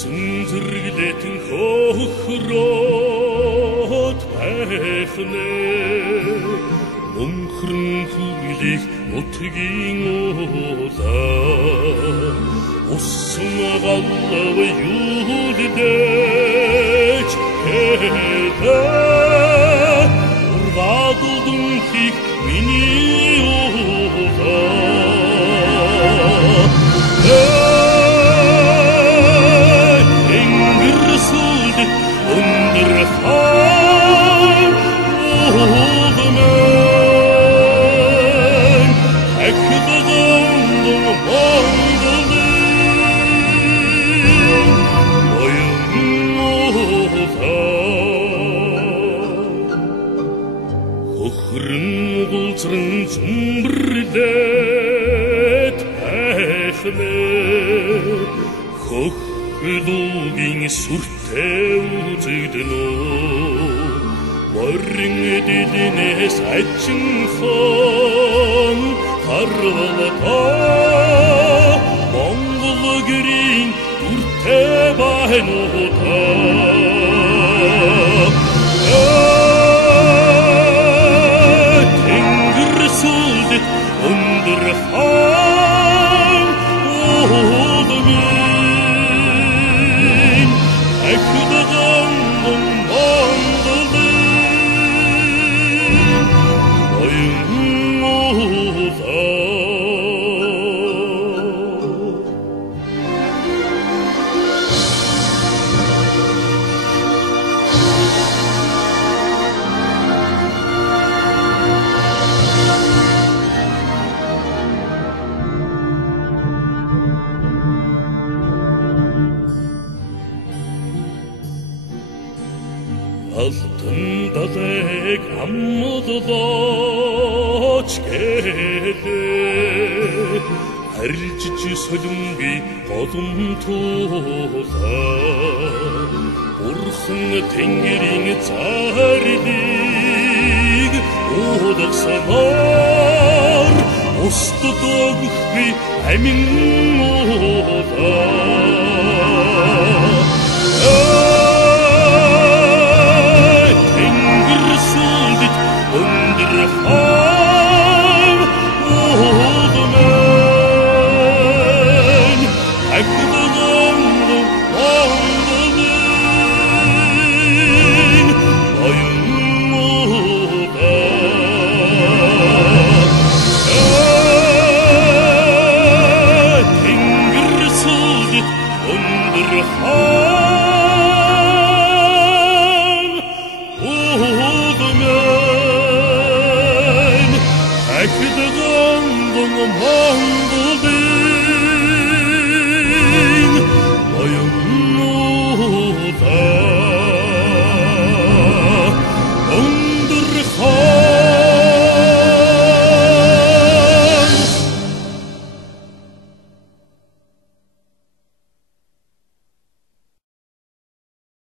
Зэнзэрлэтэн хохроод байхнэ Мөнхрөн хүлийг нутгийн улаа Усан галлав юулдэж хэдэ Ургадулдун хих миний улаа Хохрын зумбрлээд хайхнэ Хохлуугийн сүртэй үзэгдэнө Морин диднээс ачинхон харвалата Монгол гэрийн дүртэй байна Алтан далайг аммалдаач гэлээ Харилжиж солимгүй голом туулаа Бурхан тэнгэрийн цаарлыг удагсанаар Устд өгөхгүй амин уулаа I could have gone